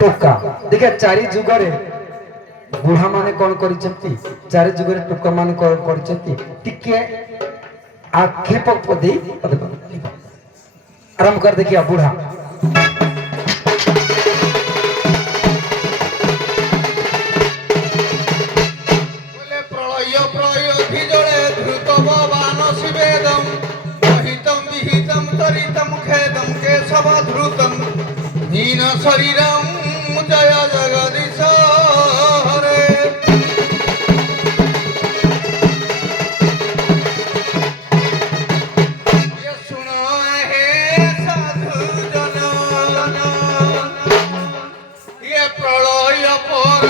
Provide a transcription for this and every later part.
टोका देखिए चारि जुगरे बुढ़ा माने कौन करिसेंती चारि जुगरे टोका माने कौन करिसेंती टिके आक्षेप पदे आरंभ कर देखिए बुढ़ा शरीरम जय जगदीश हरे ये सुनो हे साधु जन ये प्रलय पर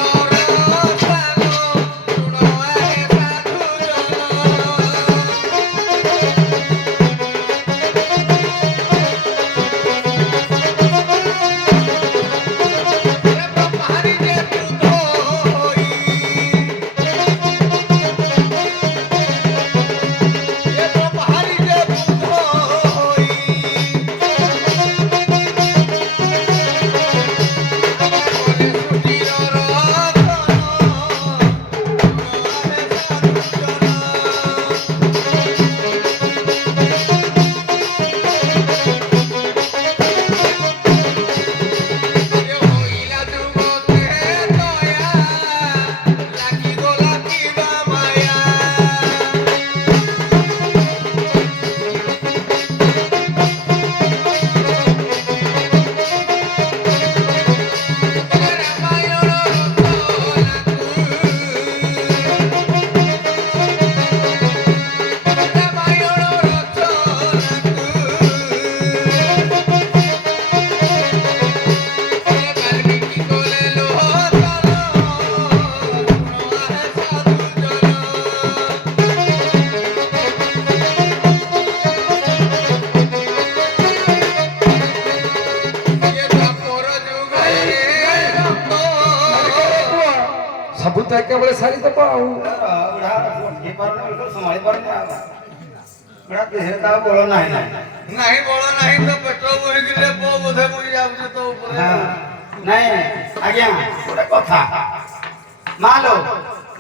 सबूत एकेबारे सारी दबा नहीं बोलो नहीं तो पेट्रोल बुरी गिरे पो बोधे मुई जाउछे तो ऊपर नहीं आज्ञा गोटे कथा मालो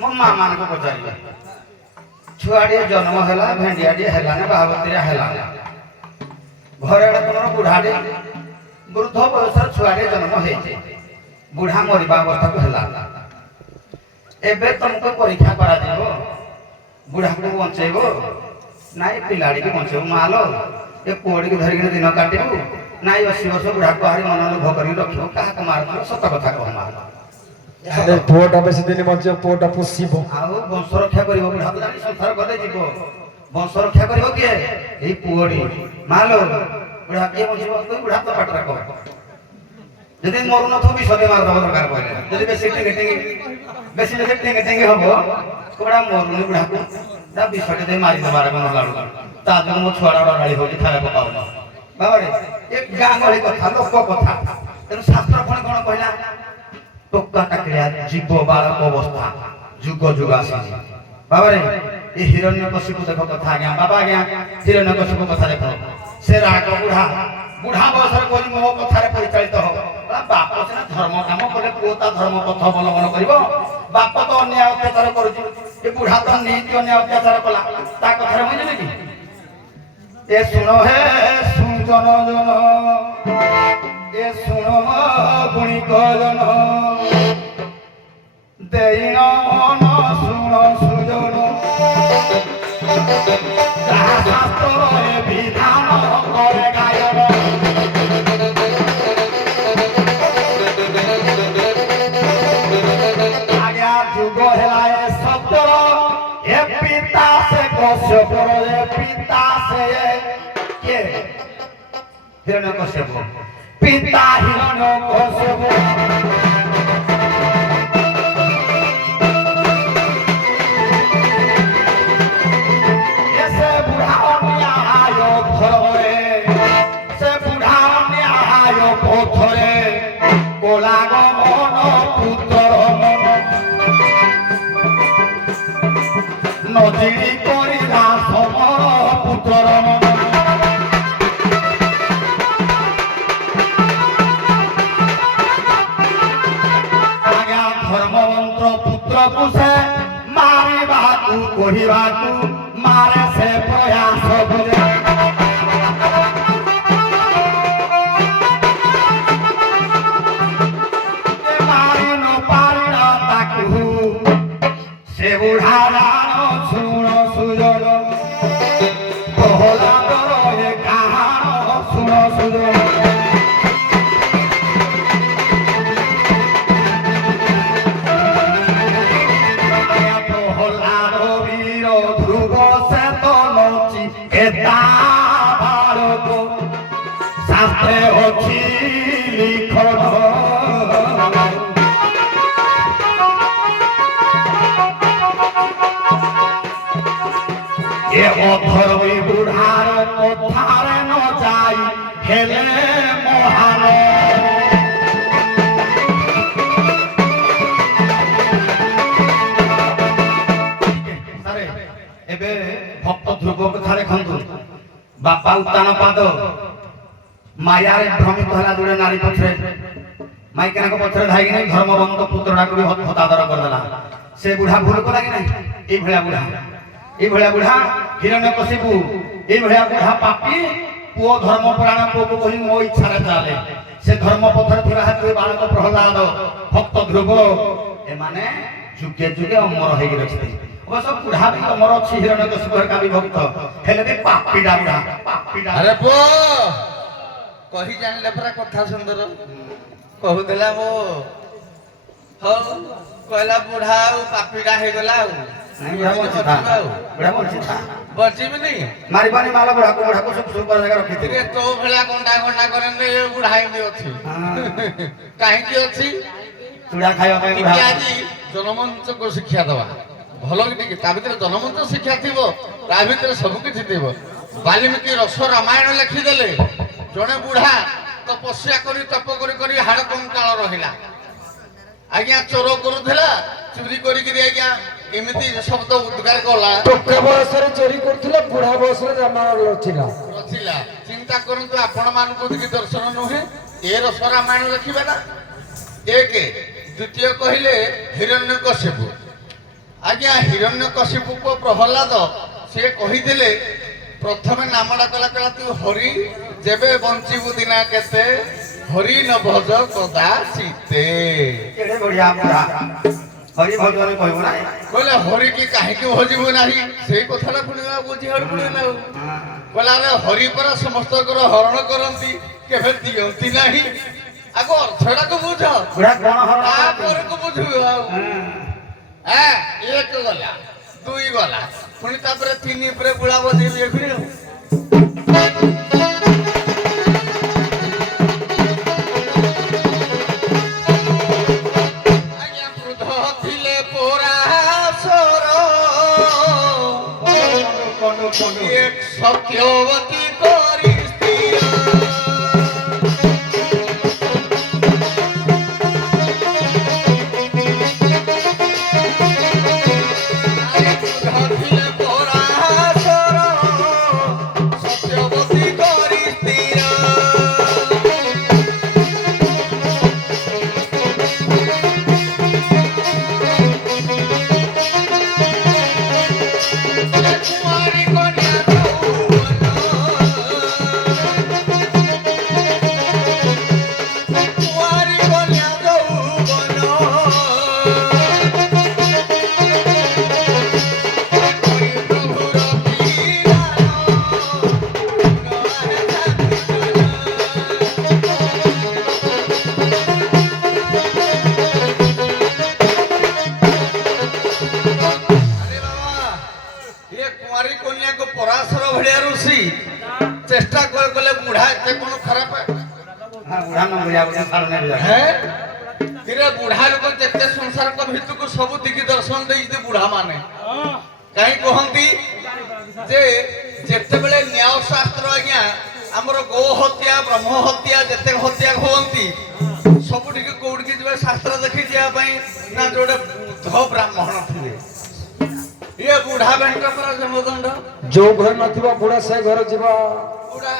मम्मा मान को पचारिबे छुआडी जन्म हैला भेंडियाडी हैला ने बाहावतिया हैला घरे कोन बुढ़ाडी वृद्ध बयसर छुआडी जन्म हेचे बुढ़ा मरिबा अवस्था को हैला एबे तुमको परीक्षा करा दिबो बुढ़ा को बंचेबो नाई पिलाड़ी के बंचेबो मालो ए कोड़ी के धरि के दिन काटिबो नाई 80 वर्ष बुढ़ा को हारी मन अनुभव करी रखियो काहा के मार सत कथा कह मार अरे पोटा बेसी दिन बंचे पोटा पुसीबो आउ वंश रक्षा करिबो बुढ़ा को जानी संसार गले जीवो वंश रक्षा करिबो के एई पुओड़ी मालो बुढ़ा के बंचिबो तो बुढ़ा तो पाटरा को यदि मरु न तो विष दे मार दब दरकार पड़े यदि बेसी टेंगे टेंगे हबो कोड़ा मरु बुढ़ा को दा विष दे मारी दबार मन लाडू ता जो मो छुआड़ा डाली होजी थारे पकाउ बाबा रे एक गां गली कथा लोक कथा तेनु शास्त्र कोन कोन कहला टोका टाकरिया जीव बालक अवस्था जुग जुग आसी बाबा रे ए हिरण्यकशिपु देखो कथा आज्ञा बाबा आज्ञा हिरण्यकशिपु कथा देखो से राग बुढ़ा बुढ़ा बयसर कोनी मो कथा रे परिचालित हो बाप सिना धर्म काम कले पुता धर्म पथ अवलंबन करिवो बाप तो अन्याय अत्याचार करूची ए बुढ़ा तो नीति अन्याय अत्याचार कला ता कथा रे मने की ए सुनो हे सुन जन जन ए सुनो गुणिक जन देइन मन सुनो सुजन शास्त्र विधान करे गायन आज्ञा जुग हेला ए सत्तर ए पिता से कश्यप ए पिता से के हिरण्यकश्यप पिता हिरण्यकश्यप नजिरी करिला समर पुत्र ପୁତ୍ରକୁ ସେ ମାରିବାକୁ କହିବାକୁ ମାରେ ସେ ପ୍ରୟାସ ବୁଝେ ମାରି ନ ପାରିଲ ତାକୁ ସେ ବୁଢ଼ା ଜାଣ ଶୁଣ ସୁଜନ ପ୍ରହ୍ଲାଦର ଏ କାହାଣ ଶୁଣ ସୁଜନ শাস্ত্রে অছি লিখন এ অধর্মী বুঢ়ার কথারে ন যাই হেলে মহান ଏବେ ଭକ୍ତ ଧ୍ରୁବ କଥା ଦେଖନ୍ତୁ ବାପା ଉତ୍ତାନ ପାଦ ମାୟାରେ ଭ୍ରମିତ ହେଲା ଯୋଡ଼େ ନାରୀ ପଛରେ ମାଇକେନାଙ୍କ ପଛରେ ଧାଇକି ନାହିଁ ଧର୍ମବନ୍ତ ପୁତ୍ରଟାକୁ ବି ହତାଦର କରିଦେଲା ସେ ବୁଢ଼ା ଭୁଲ କଲା କି ନାହିଁ ଏଇଭଳିଆ ବୁଢ଼ା ହିରଣ୍ୟକଶିପୁ ଏଇଭଳିଆ ବୁଢ଼ା ପାପି ପୁଅ ଧର୍ମପରାୟଣ ପୁଅକୁ କହି ମୋ ଇଚ୍ଛାରେ ଚାଲେ ସେ ଧର୍ମ ପଥରେ ଥିବା ହେତୁ ବାଳକ ପ୍ରହ୍ଲାଦ ଭକ୍ତ ଧ୍ରୁବ ଏମାନେ ଯୁଗେ ଯୁଗେ ଅମର ହେଇକି ରଖିଥିଲେ ଅବଶ୍ୟ ବୁଢ଼ା ବି ଅମର ଅଛି ହିରଣ୍ୟକଶିପୁ ହେରିକା ବି ଭକ୍ତ ହେଲେ ବି ପାପିଟା ବୁଢ଼ା ପାପିଟା ଆରେ ପୁଅ କହି ଜାଣିଲେ ପରା କଥା ସୁନ୍ଦର କହୁଥିଲା ମୋ ହଉ କହିଲା ବୁଢା ଆଉ ପାପିଟା ହେଇଗଲା ଆଉ ବଚିବିନି ମାରିବାନି ମାଲ ବୁଢ଼ାକୁ ସୁଖ ସୁଖ ଜାଗା ରଖିଥିଲେ ତୋ ଭଳିଆ ଗଣ୍ଡା ଗଣ୍ଡା କରେନି ଏ ବୁଢା ଏମିତି ଅଛି କାହିଁକି ଅଛି ଚୁଡ଼ା ଖାଇବା ପାଇଁ ଟିକେ ଆଜି ଜନମଞ୍ଚକୁ ଶିକ୍ଷା ଦବା ଭଲ କି ଟିକେ ତା ଭିତରେ ଜନମଞ୍ଚ ଶିକ୍ଷା ଥିବ ତା ଭିତରେ ସବୁ କିଛି ଥିବ ବାଲ୍ମୀକି ରସ ରାମାୟଣ ଲେଖିଦେଲେ ଜଣେ ବୁଢା ତପସ୍ୟା କରି ତପ କରି ହାଡ଼ କଙ୍କାଳ ରହିଲା ଆଜ୍ଞା ଚୋର କରୁଥିଲା ଚୋରି କରିକିରି ଆଜ୍ଞା ଏମିତି ଶବ୍ଦ ଉଦ୍ଗାର କଲା ଟୋକା ବୟସରେ ଚୋରି କରୁଥିଲା ବୁଢା ବୟସରେ ରାମାୟଣ ରଚିଲା ଚିନ୍ତା କରନ୍ତୁ ଆପଣ ମାନଙ୍କୁ ଟିକେ ଦର୍ଶନ ନୁହେଁ ଏ ରସ ରାମାୟଣ ଲେଖିବେ ନା ଏକ ଦ୍ୱିତୀୟ କହିଲେ ହିରଣ୍ୟକଶିପୁ ଆଜ୍ଞା ହିରଣ୍ୟକଶିପୁ ପ୍ରହ୍ଲାଦ ସିଏ କହିଥିଲେ ପ୍ରଥମେ ନାମଟା କଲା କହିଲା ତୁ ହରି ଯେବେ ବଞ୍ଚିବୁ ଦିନା କେତେ ହରି ନ ଭଜ କଦାଚିତେ କେଡ଼େ ବଢିଆ ବୁଢ଼ା ହରି ଭଜନରେ କହିବୁ ନା କହିଲେ ହରି କି କାହିଁକି ଭଜିବୁ ନାହିଁ ସେଇ କଥାଟା ପୁଣି ବୁଝିବାକୁ ପଡିବ ନା କହିଲା ହେଲେ ହରି ପରା ସମସ୍ତଙ୍କର ହରଣ କରନ୍ତି କେବେ ଦିଅନ୍ତି ନାହିଁ ଆଗ ଅର୍ଥଟାକୁ ବୁଝ ତାପରକୁ ବୁଝିବୁ ଆଉ ଏକ ଗଲା ଦୁଇ ଗଲା ପୁଣି ତାପରେ ତିନି ଉପରେ ବୁଢା ବଜେଇବି ଏଖୁଣି ଆଉ ଆଜ୍ଞା ବୃଦ୍ଧ ଥିଲେ ପରାଶର ସତ୍ୟବତୀ କରି चेष्टा कले बुढ़ा एते कोन खराब बुढ़ा न बुढ़ा है तेरे बुढ़ा लोग जते संसार को भितु को सब दिखि दर्शन दे जे बुढ़ा माने काई कहंती जे जते बेले न्याय शास्त्र आज्ञा हमर गो हत्या ब्रह्म हत्या जते हत्या होंती सब ठीक कोड के जे शास्त्र देखि जिया पई ना जोडे बुद्ध ब्राह्मण थिले ये बुढ़ा बेंट पर जमदंड जो घर नथिबा बुढ़ा से घर जीवा बुढ़ा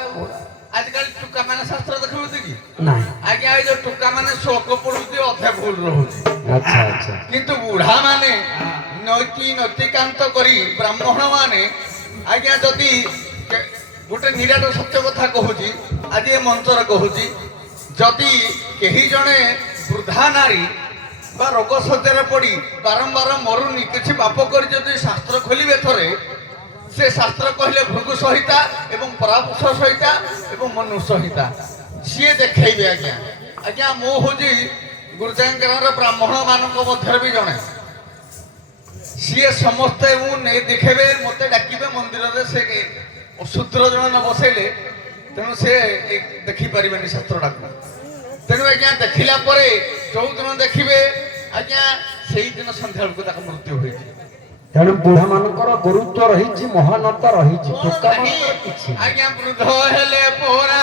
आजकल टुका माने शास्त्र देखबो कि नहीं आज्ञा ए जो टुका माने ଶ୍ଳୋକ ପଢୁଛି ଅଧେ ଭୁଲ ରହୁଛି ଆଚ୍ଛା ଆଚ୍ଛା କିନ୍ତୁ ବୁଢା ମାନେ ନୈତିକାନ୍ତ କରି ବ୍ରାହ୍ମଣ ମାନେ ଆଜ୍ଞା ଯଦି ଗୋଟେ ନିରାଟ ସତ୍ୟ କଥା କହୁଛି ଆଜି ଏ ମଞ୍ଚରେ କହୁଛି ଯଦି କେହି ଜଣେ ବୃଦ୍ଧା ନାରୀ ବା ରୋଗ ଶଯ୍ୟାରେ ପଡି ବାରମ୍ବାର ମରୁନି କିଛି ପାପ କରି ଯଦି ଶାସ୍ତ୍ର ଖୋଲିବେ ଥରେ ସେ ଶାସ୍ତ୍ର କହିଲେ ଭୃଗୁ ସଂହିତା ଏବଂ ପରାମର୍ଶ ସଂହିତା ଏବଂ ମନୁ ସଂହିତା ସିଏ ଦେଖେଇବେ ଆଜ୍ଞା ଆଜ୍ଞା ମୁଁ ହଉଛି ଗୁରୁଜାଙ୍କର ବ୍ରାହ୍ମଣ ମାନଙ୍କ ମଧ୍ୟରେ ବି ଜଣେ ସିଏ ସମସ୍ତେ ମୁଁ ଦେଖେଇବେ ମତେ ଡାକିବେ ମନ୍ଦିରରେ ସେ ଅଶୁଦ୍ର ଜଣ ନ ବସେଇଲେ ତେଣୁ ସେ ଦେଖିପାରିବେନି ଶାସ୍ତ୍ରଟାକୁ ତେଣୁ ଆଜ୍ଞା ଦେଖିଲା ପରେ ଯୋଉଦିନ ଦେଖିବେ ଆଜ୍ଞା ସେଇଦିନ ସନ୍ଧ୍ୟାବେଳକୁ ତାଙ୍କ ମୃତ୍ୟୁ ହୋଇଛି ତେଣୁ ବୁଢା ମାନଙ୍କର ଗୁରୁତ୍ୱ ରହିଛି ମହାନତା ରହିଛି ଟୋକା ମାନଙ୍କର କିଛି ନାହିଁ। ଆଜ୍ଞା ବୃଦ୍ଧ ହେଲେ ପରା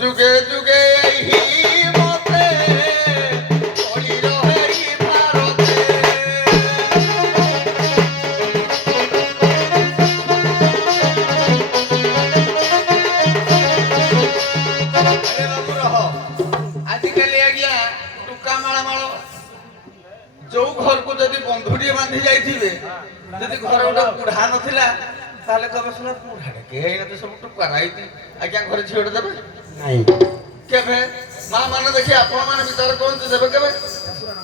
যুগে যুগে মতে কলি রহেরি ভারতে আজিকালি আজ্ঞা টুকা মাଳ ଯୋଉ ଘରକୁ ଯଦି ବନ୍ଧୁଟିଏ ବାନ୍ଧି ଯାଇଥିବେ ଯଦି ଘରେ ଗୋଟେ ବୁଢା ନଥିଲା ତାହେଲେ କହିବେ ଶୁଣ ବୁଢାଟେ କେହି ତ ସବୁ ଟୁକା ରାଇତି ଆଜ୍ଞା ଘରେ ଝିଅଟେ ଦେବେ ନାଇଁ କେବେ ମା ମାନେ ଦେଖି ଆପଣ ମାନେ ବିଚାର କରନ୍ତୁ ଦେବେ କେବେ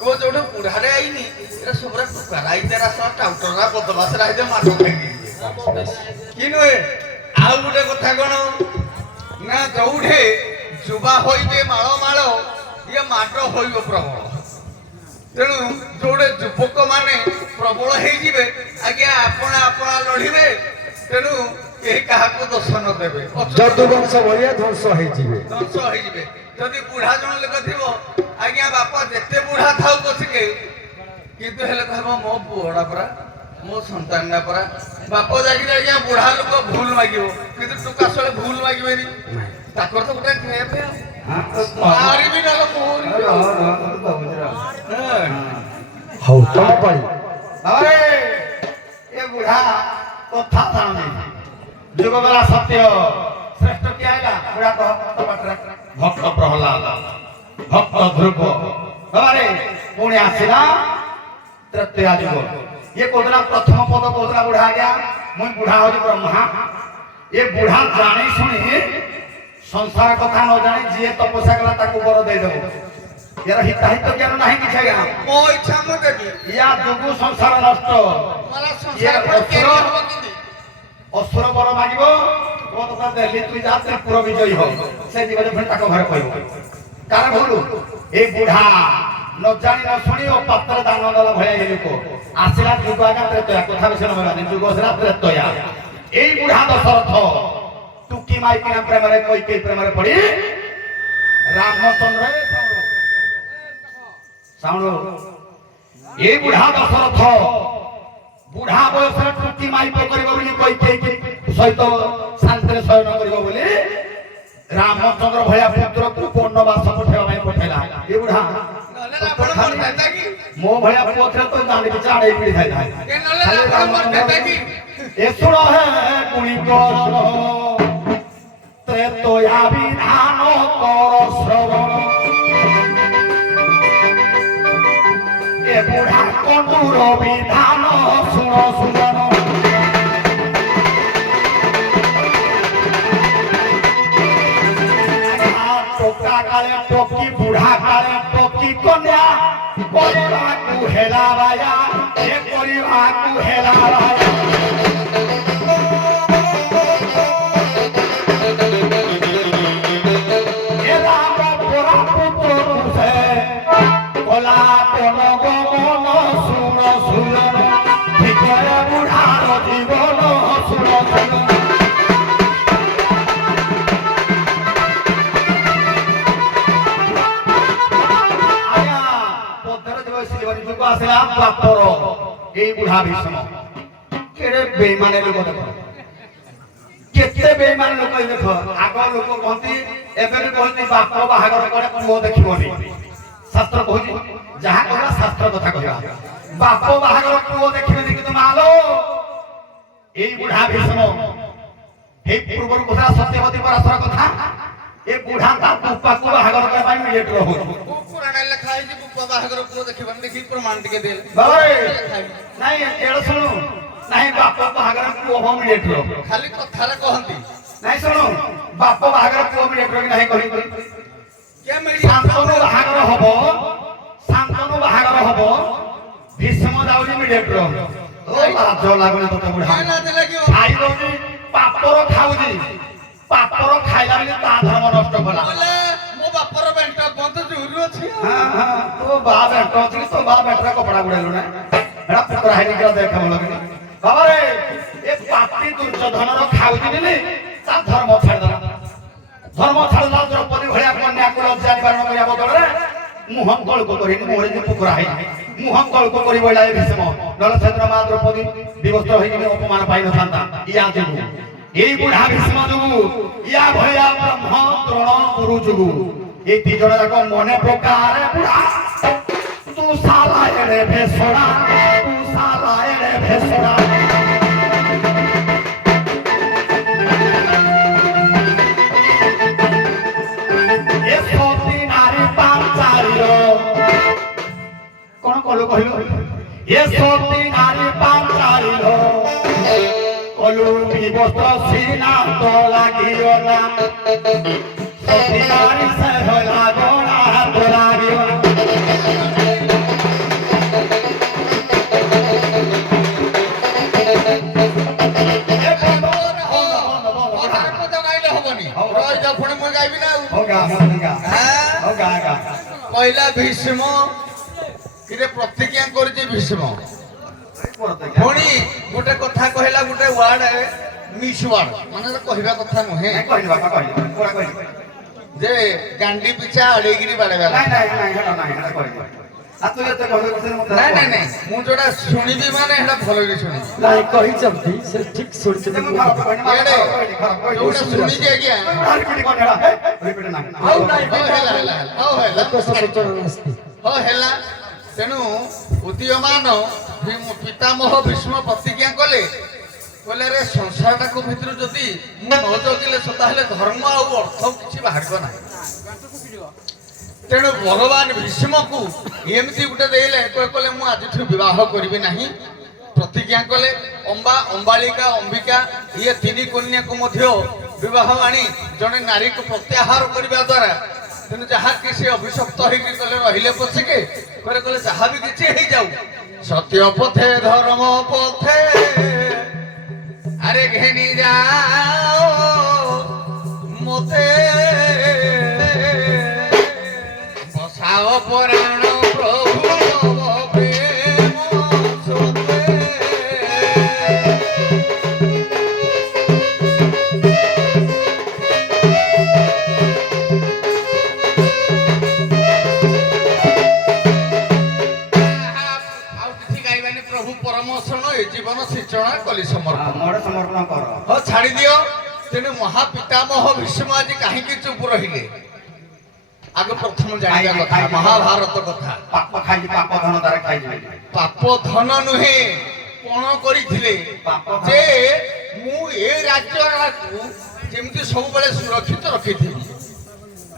କୋଉ ଯୋଉଠି ବୁଢାଟେ ଆଇନି ଏଟା ସବୁରା ଟୁକା ରାଇତେ ରାସ୍ତା ଟାଉଟରା ବଦମାସରେ ଆଇତେ ମାଠ ଖାଇକି କି ନୁହେଁ ଆଉ ଗୋଟେ କଥା କଣ ନା ଯୋଉଠି ଯୁବା ହୋଇବେ ମାଳ ମାଳ ଇଏ ମାଡ ହୋଇବ ପ୍ରବଳ ତେଣୁ ଯୋଉଟେ ଯୁବକ ମାନେ ପ୍ରବଳ ହେଇଯିବେ ଆଜ୍ଞା ଆପଣ ଲଢିବେ ତେଣୁ କେହି କାହାକୁ ଦୋଷ ନ ଦେବେ ଯଦୁବଂଶ ଭଳିଆ ଧ୍ୱଂସ ହେଇଯିବେ ଧ୍ୱଂସ ହେଇଯିବେ ଯଦି ବୁଢା ଜଣ ଲୋକ ଥିବ ଆଜ୍ଞା ବାପା ଯେତେ ବୁଢା ଥାଉ ପଛକେ କିନ୍ତୁ ହେଲେ କହିବ ମୋ ପୁଅଟା ପରା ମୋ ସନ୍ତାନଟା ପରା ବାପ ଯାଇକି ଆଜ୍ଞା ବୁଢା ଲୋକ ଭୁଲ ମାଗିବ କିନ୍ତୁ ଟୁକା ଶଳେ ଭୁଲ ମାଗିବେନି ତାଙ୍କର ତ ଗୋଟେ କ୍ରେପ ମାରିବି ନହେଲେ ହଉ ତମ ପାଳି ବାବାରେ ଏ ବୁଢା କଥା ଜାଣୁନି ଯୁଗ ବେଲା ସତ୍ୟ ଶ୍ରେଷ୍ଠ କିଏ ଆଇଲା ବୁଢା ଭକ୍ତ ପ୍ରହ୍ଲାଦ ଭକ୍ତ ଧ୍ରୁବ ବାବାରେ ପୁଣି ଆସିଲା ତ୍ରେତୟା ଯୁଗ ଇଏ କହୁଥିଲା ପ୍ରଥମ ପଦ କହୁଥିଲା ବୁଢା ଆଜ୍ଞା ମୁଇଁ ବୁଢା ହଉଛି ବ୍ରହ୍ମା ଏ ବୁଢା ଜାଣି ଶୁଣି ସଂସାର କଥା ନ ଜାଣି ଯିଏ ତପସ୍ୟା କଲା ତାକୁ ବର ଦେଇଦେବ यार हिताहित ज्ञान नहीं किछा गया मो इच्छा मो देबी या जुगु संसार नष्ट मला संसार पर केरी हो किनी असुर बर मागिबो ओ तो दिल्ली तू जा त्रिपुर विजयी हो से दिबे फिर ताको घर कहबो कार भूलु ए बुढ़ा न जानि न सुनी ओ पत्र दान दला भया गेली को आसिला जुग आगा त्रेतया कथा विषय न माने जुग असला त्रेतया ए बुढ़ा दशरथ टुकी माई किना प्रेम रे कोई के प्रेम रे पड़ी रामचंद्र साउंड ए बुढ़ा दशरथ बुढ़ा बयस टुकी माइप करिबो बोली कोइ के सहित शांति शयन करिबो बोली रामचंद्र भया पुत्र को वनवास पठेवा में पठेला ए बुढ़ा नले आपण मोर दादा की मो भया पुत्र तो जानि बिचाड़े पड़ी थाई के नले आपण मोर दादा की ए सुनो है कुणी करण त्रेतया विधान कर श्रवण ए बुढ़ा कंदूर विधान सुन सुन टोका काले टोकी बुढ़ा काले टोकी कन्या परिवा को हेला राया ए परिवा को हेला राया ए राम पोरा पुत्र से कोला कोन गमन सुन सुन ବାପର ଏଇ ବୁଢା ଭୀଷ୍ମ କେଡେ ବେଇମାନେ ଲୋକ ଦେଖ କେତେ ବେଇମାନେ ଲୋକ ଏଇ ଦେଖ ଆଗ ଲୋକ କହନ୍ତି ଏବେ ବି କହନ୍ତି ବାପ ବାହାଘର କରେ ପୁଅ ଦେଖିବନି ଶାସ୍ତ୍ର କହୁଛି ଯାହା କହିବା ଶାସ୍ତ୍ର କଥା କହିବା ବାପ ବାହାଘର ପୁଅ ଦେଖିବେନି କିନ୍ତୁ ମାଲୋ ଏଇ ବୁଢା ଭୀଷ୍ମ ଏଇ ପୂର୍ବରୁ କଥା ସତ୍ୟବତୀ ପରାଶର କଥା ଏ ବୁଢା ତା ବାପାକୁ ବାହାଘର କରିବା ପାଇଁ ମିଳିଟ ରହୁଛି ପୁରାଣ ଲେଖା ହେଇଛି ବାପା ବାହାଘର ପୁଅ ଦେଖିବନି ଦେଖି ପ୍ରମାଣ ଟିକେ ଦେ ନାଇଁ ଏଡ ଶୁଣୁ ନାଇଁ ବାପ ବାହାଘର ପୁଅ ହବ ମିଳିଟ ଖାଲି କଥାରେ କହନ୍ତି ନାଇଁ ଶୁଣୁ ବାପ ବାହାଘର ପୁଅ ମିଳିଟ ନାହିଁ କହି କେ ମିଳି ଶାନ୍ତନୁ ବାହାଘର ହବ ଭୀଷ୍ମ ଯାଉଛି ମିଳିଟ ଲାଜ ଲାଗୁନି ତତେ ବୁଢା ଖାଇ ଦଉଛି ପାପର ଖାଉଛି ପାପର ଖାଇଲା ବୋଲି ତା ଧର୍ମ ନଷ୍ଟ କଲା ମୋ ବାପର ବେଣ୍ଟ ବନ୍ଦ ଜୁରୁ ଅଛି ତୋ ବା ବେଣ୍ଟ ଅଛି ତୋ ବା ବେଣ୍ଟରେ କପଡା ଗୁଡେଇଲୁ ନା ଏଟା ପୁତରା ହେଇନି କିରା ଦେଖ ଭଲ କି ବାବାରେ ଏ ପାପି ଦୁର୍ଯୋଧନର ଖାଉଛି ବୋଲି ତା ଧର୍ମ ଛାଡ଼ିଦେଲା ଦ୍ରୌପଦୀ ଭଳିଆ କନ୍ୟାକୁ ଲଜ୍ଜା ନିବାରଣ କରିବା ବଦଳରେ ମୁହଁ କଳକୁ କରି ମୁହଁରେ ଯେ ପୁକୁରା ହେଇନି ମୁହଁ କଳକୁ କରି ବଇଲା ଏ ଭୀଷ୍ମ ନହେଲେ ସେଦିନ ମା ଦ୍ରୌପଦୀ ବିବସ୍ତ୍ର ହେଇକି ଅପମାନ ପାଇନଥାନ୍ତା ଇୟା ଯୋଗୁ এই বুঢ়া ভীষ্ম যোগু ইয়া ভয়া ব্রহ্ম দ্রোণ গুরু যোগু এই ଦି ଜଣ ଯାକ ମନେ ପ୍ରକାରେ ବୁଢ଼ା ତୁ ସାଲା ଏଡେ ଭେଷଣା ଏ ସତୀ ନାରୀ ପାଞ୍ଚାଳିର କଣ କଲୁ କହିଲୁ ଏ ସତୀ ନାରୀ ପାଞ୍ଚାଳିର কলু বিবস্ত্র সিনান্ত লাগিও না সতী নারী সে হলা গোড়া লাগিও না କହିଲା ଭୀଷ୍ମ କିରେ ପ୍ରତିଜ୍ଞା କରିଛି ଭୀଷ୍ମ ପୁଣି ଗୋଟେ କଥା କହିଲା ଗୋଟେ ୱାର୍ଡ ମିସ୍ ୱାର୍ଡ ମାନେ କହିବା କଥା ନୁହେଁ ଯେ ଗାଣ୍ଡି ପିଛା ଅଡେଇକିରି ବାଡେଇବା ନାଇଁ ନାଇଁ ମୁଁ ଯୋଉଟା ଶୁଣିବି ମାନେ ସେଟା ଭଲରେ ଶୁଣିବି ନାଇଁ କହିଛନ୍ତି ସେ ଠିକ ଶୁଣିଛନ୍ତି ଯୋଉଟା ଶୁଣିଛି ଆଜ୍ଞା ହଉ ହେଲା ତେଣୁ ଉଦୀୟମାନ ପିତାମହ ଭୀଷ୍ମ ପ୍ରତିଜ୍ଞା କଲେ ରେ ସଂସାରଟାକୁ ଭିତରୁ ଯଦି ମୁଁ ନ ଜଗିଲେ ତାହେଲେ ଧର୍ମ ଆଉ ଅର୍ଥ କିଛି ବାହାରିବ ନାହିଁ ତେଣୁ ଭଗବାନ ଭୀଷ୍ମକୁ ଏମିତି ଗୋଟେ ଦେଇଲେ କହିଲେ ମୁଁ ଆଜିଠୁ ବିବାହ କରିବି ନାହିଁ ପ୍ରତିଜ୍ଞା କଲେ ଅମ୍ବାଳିକା ଅମ୍ବିକା ଇଏ ତିନି କନ୍ୟାକୁ ମଧ୍ୟ ବିବାହ ଆଣି ଜଣେ ନାରୀକୁ ପ୍ରତ୍ୟାହାର କରିବା ଦ୍ୱାରା ତେଣୁ ଯାହା କିଛି ଅଭିଶପ୍ତ ହେଇକି କଲେ ରହିଲେ ପଛକେ କହିଲେ ଯାହା ବି କିଛି ହେଇଯାଉ ସତ୍ୟ ପଥେ ଧର୍ମ ପଥେ আরে ঘেনি যাও মতে বসাও পরাণ প্রভু প্রেম সতে প্রভু পরমশন এ জীবন সিচনা কলি সমর্পণ কর ছাড়ি দিও তেণু মহাপিতামহ ভীষ্ম আজ কাহিঁকি চুপ রহিলে আগে প্রথম জানিবা কথা মহাভারত কথা পাপ খাই পাপ ধন তার খাই পাপ ধন নুহে কোন করিଥିଲେ যে মু এ রাজ্যটাকু যেমতি ସବୁବେଳେ সুরক্ষিত রখিথিবি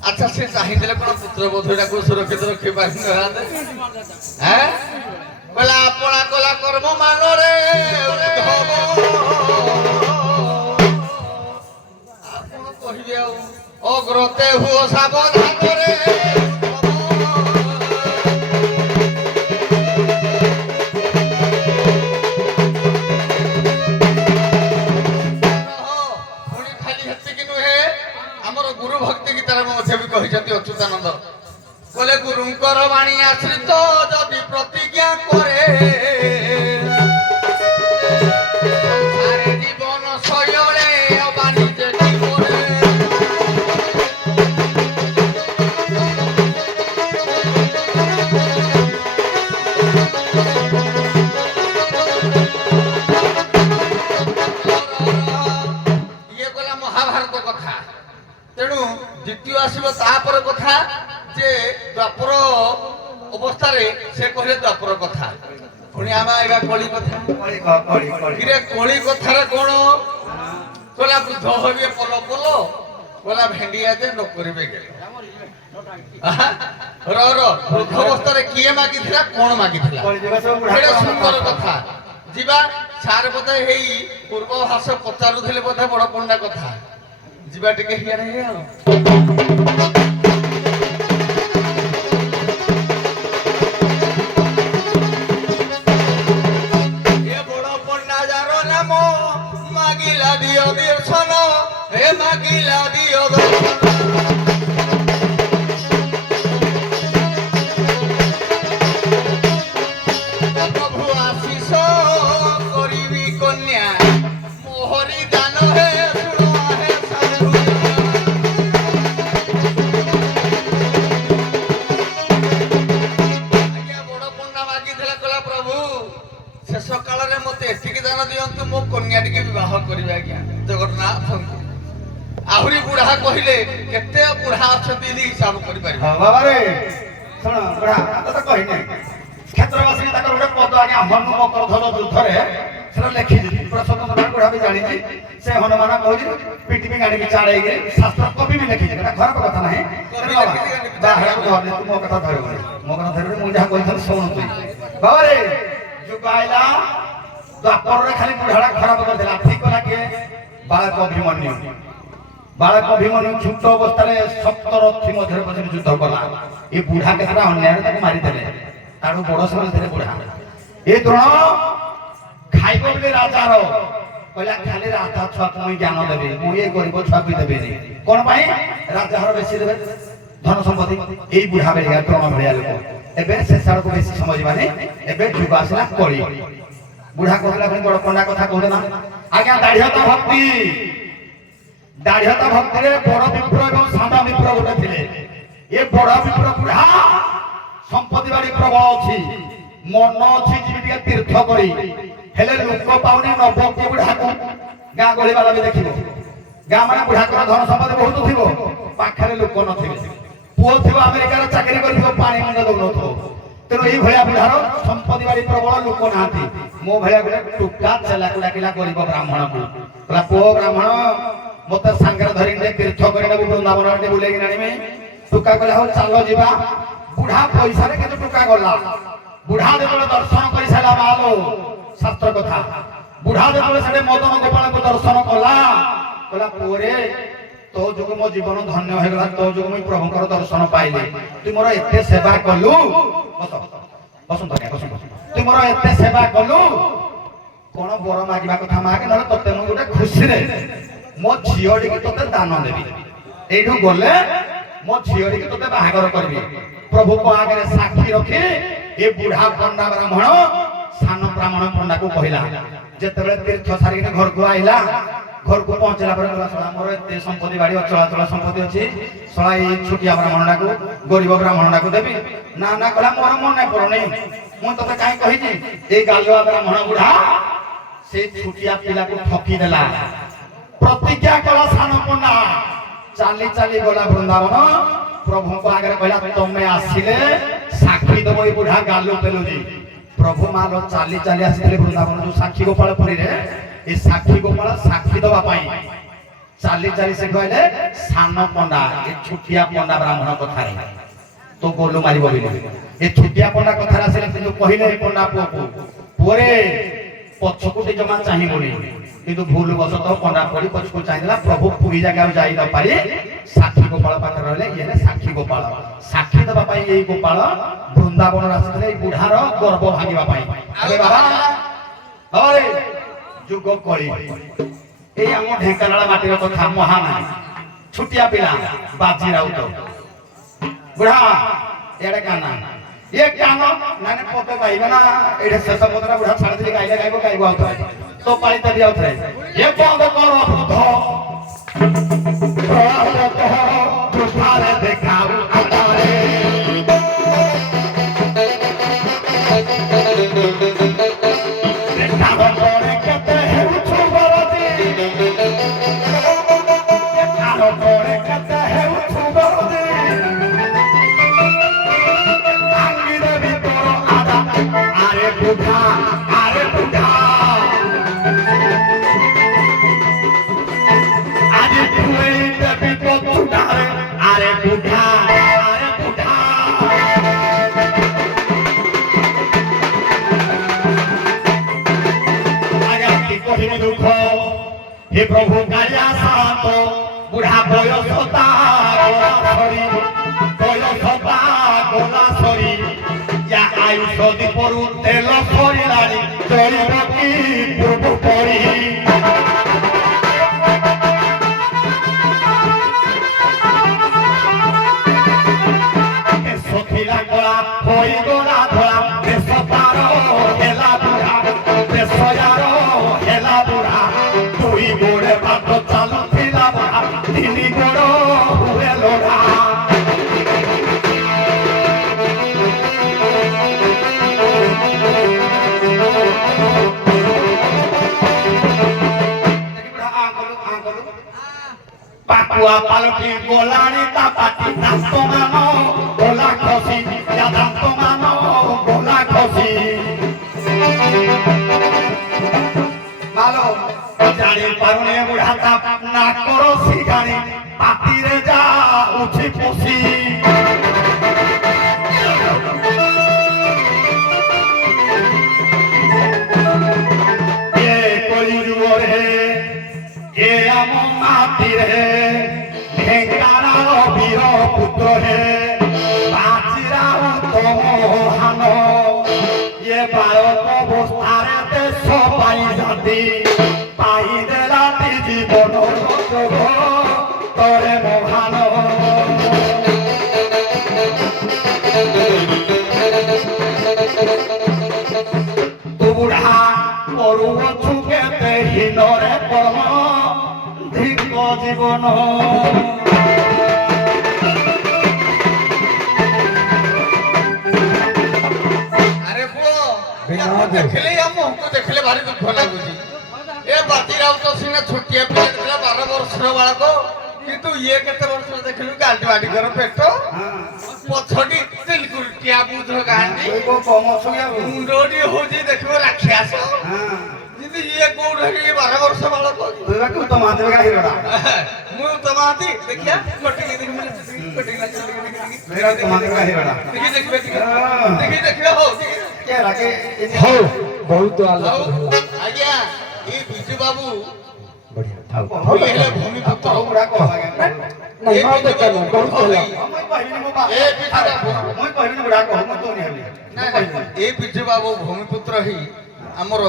আচ্ছা সে চাহিদলে কোন পুত্রবধূটাকু সুরক্ষিত রখি পারি নহাতে হ্যাঁ বলা আপনা কলা কর্ম মানরে আপন কহিবে অগ্রতে হুও সাবধানরে খালি হেতিকি নুহে আমার গুরু ভক্তি গীতার মধ্যে বি কহিছন্তি অচ্যুতানন্দ বলে গুরুঙ্কর বাণী আশ্রিত যদি প্রতিজ্ঞা করে জীবন শৈলে বাণিজ্য জীবনে କଳି କଥା କଳି କିରେ କଳି କଥାରେ କଣ କହିଲା ବୃଦ୍ଧ ହଇବେ ପଲ ପଲ କହିଲା ଭେଣ୍ଡିଆ ଯେ ନ କରିବେ ଗେଲେ ବୃଦ୍ଧ ଅବସ୍ଥାରେ କିଏ ମାଗିଥିଲା କଣ ମାଗିଥିଲା ଏଇଟା ସୁନ୍ଦର କଥା ଯିବା ସାର୍ ବୋଧେ ହେଇ ପୂର୍ବ ଭାଷ ପଚାରୁଥିଲେ ବୋଧେ ବଡ ପଣ୍ଡା କଥା ଯିବା ଟିକେ ହିଆଡେ ହେଇ ଆଉ ଏ ବଡ ପଣ୍ଡା ଯାର ନାମ ମାଗିଲା ଦିଅ ଦର୍ଶନ ଏ ମାଗିଲା ଦିଅ ଦର୍ଶନ ପ୍ରଭୁ ଆଶିଷ କରିବି କନ୍ୟା ମୋହରି ଦାନ ହେ ଶୁଣ ହେ ସାଧୁ ଆଜ୍ଞା ବଡ ପଣ୍ଡା ମାଗିଥିଲା କହିଲା ପ୍ରଭୁ ଶେଷ କାଳରେ ମତେ ଏତିକି ଦାନ ଦିଅନ୍ତୁ ମୋ କନ୍ୟା ଟିକେ ବିବାହ କରିବେ ଆଜ୍ଞା ଜଗନ୍ନାଥଙ୍କୁ ଆହୁରି ବୁଢା କହିଲେ କେତେ ବୁଢା ଅଛନ୍ତି ହିସାବ କରିପାରିବେ ବାବାରେ ଶୁଣ ବୁଢା ତ କହିନି କ୍ଷେତ୍ରବାସୀ ତାଙ୍କର ଗୋଟେ ପଦ ଆଜ୍ଞା ହନୁ ମକର ଧ୍ୱଜ ଯୁଦ୍ଧରେ ସେଟା ଲେଖିଛି ପୁରା ସ୍ୱତନ୍ତ୍ର ବୁଢା ବି ଜାଣିଛି ସେ ହନୁମାନ କହୁଛି ପିଟିପି ଗାଡ଼ିକି ଚାଳେଇକି ଶାସ୍ତ୍ର କବି ବି ଲେଖିଛି ଏଟା ଖରାପ କଥା ନାହିଁ ମୋ କଥା ଧରିବନି ମୋ କଥା ଧରିବନି ମୁଁ ଯାହା କହିଥିଲି ଶୁଣୁଛି ବାବାରେ ଯୁଗ ଆଇଲା ଦ୍ୱାପରରେ ଖାଲି ବୁଢାଟା ଖରାପ କରିଥିଲା ଠିକ କଲା କିଏ ବାଳକ ଅଭିମନ୍ୟୁ ବାଳକ ଅଭିମନ୍ୟୁ ଛୋଟ ଅବସ୍ଥାରେ ସପ୍ତରଥୀ ମଧ୍ୟରେ ବସିକି ଯୁଦ୍ଧ କଲା ଏ ବୁଢା କେତେଟା ଅନ୍ୟାୟରେ ତାକୁ ମାରିଦେଲେ ତାଠୁ ବଡ ସେମାନେ ଥିଲେ ବୁଢା ଏ ଦ୍ରୋଣ ଖାଇବ ବୋଲି ରାଜାର କହିଲା ଖାଲି ରାଜା ଛୁଆକୁ ମୁଁ ଜ୍ଞାନ ଦେବି ମୁଁ ଏ ଗରିବ ଛୁଆକୁ ଦେବିନି କଣ ପାଇଁ ରାଜାର ବେଶୀ ଦେବେ ଧନ ସମ୍ପତ୍ତି ଏଇ ବୁଢା ଭଳିଆ ଦ୍ରୋଣ ଭଳିଆ ଲୋକ ଏବେ ସେ ସାଡ଼କୁ ବେଶୀ ସମଝିବାନି ଏବେ ଯୁଗ ଆସିଲା କଳି ବୁଢା କହୁଥିଲା ପୁଣି ବଡ ପଣ୍ଡା କଥା କହୁଥିଲା ଆଜ୍ଞା ଦାଢିହତା ଭକ୍ତିରେ ବଡ ବିପ୍ର ଏବଂ ସାନ ବିପ୍ର ଗୋଟେ ଥିଲେ ଏ ବଡ ବିପ୍ର ବୁଢା ସମ୍ପତ୍ତି ବାଡି ପ୍ରବଳ ଅଛି ମନ ଅଛି ଯିବି ଟିକେ ତୀର୍ଥ କରି ହେଲେ ଲୋକ ପାଉନି ନବକି ବୁଢାକୁ ଗାଁ ଗହଳି ବାଲା ବି ଦେଖିବ ଗାଁ ମାନେ ବୁଢାଙ୍କର ଧନ ସମ୍ପତ୍ତି ବହୁତ ଥିବ ପାଖରେ ଲୋକ ନଥିବେ ପୁଅ ଥିବ ଆମେରିକାରେ ଚାକିରି କରିଥିବ ପାଣି ମୁଣ୍ଡ ଦଉନଥିବ ତେଣୁ ଏଇ ଭଳିଆ ବୁଢାର ସମ୍ପତ୍ତି ବାଡି ପ୍ରବଳ ଲୋକ ନାହାନ୍ତି ମୋ ଭଳିଆ ଗୋଟେ ଟୁକା ଚେଲାକୁ ଡାକିଲା ଗରିବ ବ୍ରାହ୍ମଣକୁ କହିଲା ପୁଅ ବ୍ରାହ୍ମଣ ମତେ ସାଙ୍ଗରେ ଧରିକି ଟିକେ ତୀର୍ଥ କରି ନେବୁ ବୃନ୍ଦାବନ ଟିକେ ବୁଲେଇକି ଆଣିବି ଟୁକା କହିଲା ହଉ ଚାଲ ଯିବା ବୁଢା ପଇସାରେ କିନ୍ତୁ ଟୁକା ଗଲା ବୁଢା ଯେତେବେଳେ ଦର୍ଶନ କରିସାରିଲା ମାଲୋ ଶାସ୍ତ୍ର କଥା ବୁଢା ଯେତେବେଳେ ସେଠି ମଦନ ଗୋପାଳଙ୍କୁ ଦର୍ଶନ କଲା କହିଲା ପୁଅରେ ତୋ ଯୋଗୁଁ ମୋ ଜୀବନ ଧନ୍ୟ ହେଇଗଲା ତୋ ଯୋଗୁଁ ମୁଁ ପ୍ରଭୁଙ୍କର ଦର୍ଶନ ପାଇଲି ତୁ ମୋର ଏତେ ସେବା କଲୁ ତୁ ମୋର ଏତେ ସେବା କଲୁ କଣ ବର ମାଗିବା କଥା ମାଗେ ନହେଲେ ତତେ ମୁଁ ଗୋଟେ ଖୁସିରେ ମୋ ଝିଅଟିକି ତତେ ଦାନ ଦେବି ଏଇଠୁ ଗଲେ ମୋ ଝିଅଟିକି ତତେ ବାହାଘର କରିବି ପ୍ରଭୁଙ୍କ ଆଗରେ ସାକ୍ଷୀ ରଖି ଏ ବୁଢା ପଣ୍ଡା ବ୍ରାହ୍ମଣ ସାନ ବ୍ରାହ୍ମଣ ପଣ୍ଡାକୁ କହିଲା ଯେତେବେଳେ ତୀର୍ଥ ସାରିକି ଘରକୁ ଆଇଲା ଘରକୁ ପହଞ୍ଚିଲା ପରେ ମୋର ଏତେ ସମ୍ପତ୍ତି ବାଡି ଅଚଳାଚଳ ସମ୍ପତ୍ତି ଅଛି ଶଳା ଏଇ ଛୋଟିଆ ବ୍ରାହ୍ମଣଟାକୁ ଗରିବ ବ୍ରାହ୍ମଣଟାକୁ ଦେବି ନା ନା କହିଲା ମୋର ମନେ ପଡୁନି ମୁଁ ତତେ କାହିଁ କହିଛି ଏଇ ଗାଲୁଆ ବ୍ରାହ୍ମଣ ବୁଢା ସେଇ ଛୋଟିଆ ପିଲାକୁ ଠକି ଦେଲା ପ୍ରତିଜ୍ଞା କଲା ସାନ ପଣ୍ଡା ଚାଲି ଚାଲି ଗଲା ବୃନ୍ଦାବନ ପ୍ରଭୁଙ୍କ ଆଗରେ କହିଲା ତମେ ଆସିଲେ ସାକ୍ଷୀ ଦବ ଏଇ ବୁଢା ଗାଲୁ ପେଲୁଛି ପ୍ରଭୁ ମାଲ ଚାଲି ଚାଲି ଆସିଥିଲେ ବୃନ୍ଦାବନ ଯୋଉ ସାକ୍ଷୀ ଗୋପାଳପୁରୀରେ ଏ ସାକ୍ଷୀ ଗୋପାଳ ସାକ୍ଷୀ ଦବା ପାଇଁ ଚାଲି ଚାଲି ସେ କହିଲେ ସାନ ପଣ୍ଡା ଏ ଛୋଟିଆ ପଣ୍ଡା ବ୍ରାହ୍ମଣ କଥାରେ ତ ଗୋଲୁ ମାରିବ ବୋଲି ଏ ଛୋଟିଆ ପଣ୍ଡା କଥାରେ ଆସିଲେ କିନ୍ତୁ କହିଲେ ଏ ପଣ୍ଡା ପୁଅକୁ ପୁଅରେ ପଛକୁ ଟିକେ ଜମା ଚାହିଁବନି କିନ୍ତୁ ଭୁଲ ବଶତଃ ପଣ୍ଡା ପଡି ପଛକୁ ଚାହିଁଦେଲା ପ୍ରଭୁ ପୁରୀ ଜାଗାକୁ ଯାଇ ନ ପାରି ସାକ୍ଷୀ ଗୋପାଳ ପାଖରେ ରହିଲେ ଇଏ ସାକ୍ଷୀ ଗୋପାଳ ସାକ୍ଷୀ ଦେବା ପାଇଁ ଏଇ ଗୋପାଳ ବୃନ୍ଦାବନ ଆସିଥିଲେ ଏଇ ବୁଢାର ଗର୍ବ ଭାଙ୍ଗିବା ପାଇଁ ଯୁଗ କଳି ଏଇ ଆମ ଢେଙ୍କାନାଳ ମାଟିର କଥା ମହାନାରୀ ଛୋଟିଆ ପିଲା ବାଜି ରାଉତ ବୁଢା ଏଡେ କାନା ଏ କାନ ନାନେ ପଦ ଗାଇବେ ନା ଏଡେ ଶେଷ ପଦଟା ବୁଢା ଛାଡିଦେଲି ଗାଇଲେ ଗାଇବ ଆଉଥରେ ତ ପାଳିତା ବି ଆଉଥରେ ଏ ବନ୍ଦ କର ବୃଦ୍ଧ ବୃଦ୍ଧାରେ ଦେଖାଉ ଆଧାରେ Are हे प्रभु कालिया शांत बुढ़ा बयस गोला सरी या आयुष दीपरू तेल सरिलानी चलिब कि पूर्व परी सखीला गला होई गला धरा देश पार हेला बुढ़ा देश यार हेला बुढ़ा दुई गोड़े बात चालू थिला बुढ़ा तीनी गोड़ हुए लोढ़ा पाकुआ पालटी गोलानी ता पाटी दांतो मानो गोला खसी या दांतो मानो गोला खसी मालो जानी पारुने बुढ़ा ता ना करो सिगानी पाती रे जा उठी पुसी ये कोई जुवर है ये आम माटी रे ढेंकारा वीर पुत्र है बाजीरा तो मोहान ये भारत अवस्थारे देश पाई जाती पाई देलाती जीवन जोग तोरे मोहान तू बुढ़ा करू छुके हীনরে কর্ম ধিক জীবন আরে পুଅ ଦେଖିଲେ ଆମକୁ ଦେଖିଲେ ଭାରି ଦୁଃଖ ଲାଗୁଛି ଏ ବାତି ରାଉତ ସିନା ଛୋଟିଆ ପିଲା ଥିଲା 12 ବର୍ଷର ବାଳକ କିନ୍ତୁ ଇଏ କେତେ ବର୍ଷର ଦେଖିଲୁ ଗାଣ୍ଡି ବାଡିକର ପେଟ ପଛଟି ତିଲକୁଟିଆ ବୁଝ ଗାଣ୍ଡି ମୁଣ୍ଡଟି ହଉଛି ଦେଖିବ ରାକ୍ଷସ କିନ୍ତୁ ଇଏ କୋଉଠି 12 ବର୍ଷ ବାଳକ ମୁଁ ତମାନ୍ତି ଦେଖିଆ କଟିକି ଦେଖି ମାନେ କଟିକି ଦେଖିବେ ହଉ ହଉ ବହୁତ ଆଲୋଚନା ହେଲା ଆଜ୍ଞା ଏ ବିଜୁ ବାବୁ ବଢିଆ ଥାଉ ଇଏ ହେଲେ ଭୂମିପୁତ୍ର ନାଇଁ ଆଉ ଦେଖା ନା ବହୁତ ହେଲା ଏ ବିଜୁ ବାବୁ ଭୂମିପୁତ୍ର ହିଁ ଆମର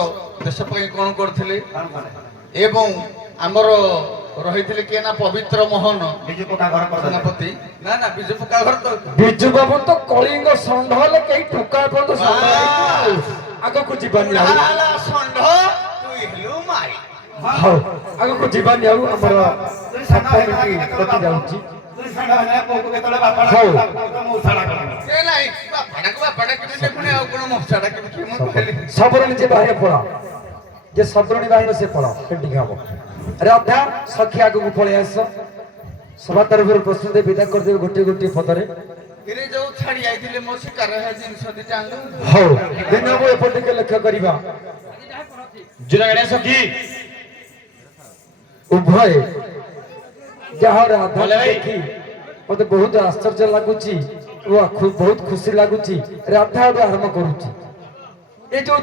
ଦେଶ ପାଇଁ କଣ କରିଥିଲେ ଏବଂ ଆମର ରହିଥିଲେ କିଏ ନା ପବିତ୍ର ମୋହନ ବିଜୁ ପକ୍କା ଘର ସେନାପତି ନା ନା ବିଜୁ ପକ୍କା ଘର ତ ବିଜୁ ବାବୁ ତ କଳିଙ୍ଗ ଷଣ୍ଢ ହେଲେ କେହି ଠୁକା ପର୍ଯ୍ୟନ୍ତ ଆଗକୁ ଯିବାନି ଆଉ ଷଣ୍ଢ ତୁ ହେଲୁ ମାରି ହଉ ଆଗକୁ ଯିବାନି ଆଉ ଆମର ସାପ୍ତାହିକ କଟି ଯାଉଛି ହଉ ଏ ନାଇଁ ବାପାଟା କେମିତି ଦେଖୁନି ଆଉ କଣ ମଶାଟା କେମିତି ମୁଁ କହିଲି ସବରଣୀ ଯେ ବାହାରେ ପଳା ଯେ ସବରଣୀ ବାহিର ସେ ପଳା ପେଣ୍ଟିଂ ହବ ଆରେ ଅଧା ସଖୀ ଆଗକୁ ପଳେଇ ଆସ ସଭା ତରଫରୁ ପ୍ରସ୍ତୁତ ବିଦା କରିଦେବେ ଗୋଟିଏ ଗୋଟିଏ ପଦରେ ଏରେ ଯୋଉ ଛାଡି ଯାଇଥିଲେ ମୋ ଶିକାର ହେ ଜିନିଷ ଦିଟା ଆଣିଲୁ ହଉ ଦିନକୁ ଏପଟେ ଟିକେ ଲକ୍ଷ୍ୟ କରିବା ଜୁରାଗଡିଆ ସଖୀ ଉଭୟ ଯାହା ରାଧା ଦେଖି ମତେ ବହୁତ ଆଶ୍ଚର୍ଯ୍ୟ ଲାଗୁଛି ଓ ବହୁତ ଖୁସି ଲାଗୁଛି ରାଧା ଏବେ ଆରମ୍ଭ କରୁଛି ଏ ଯୋଉ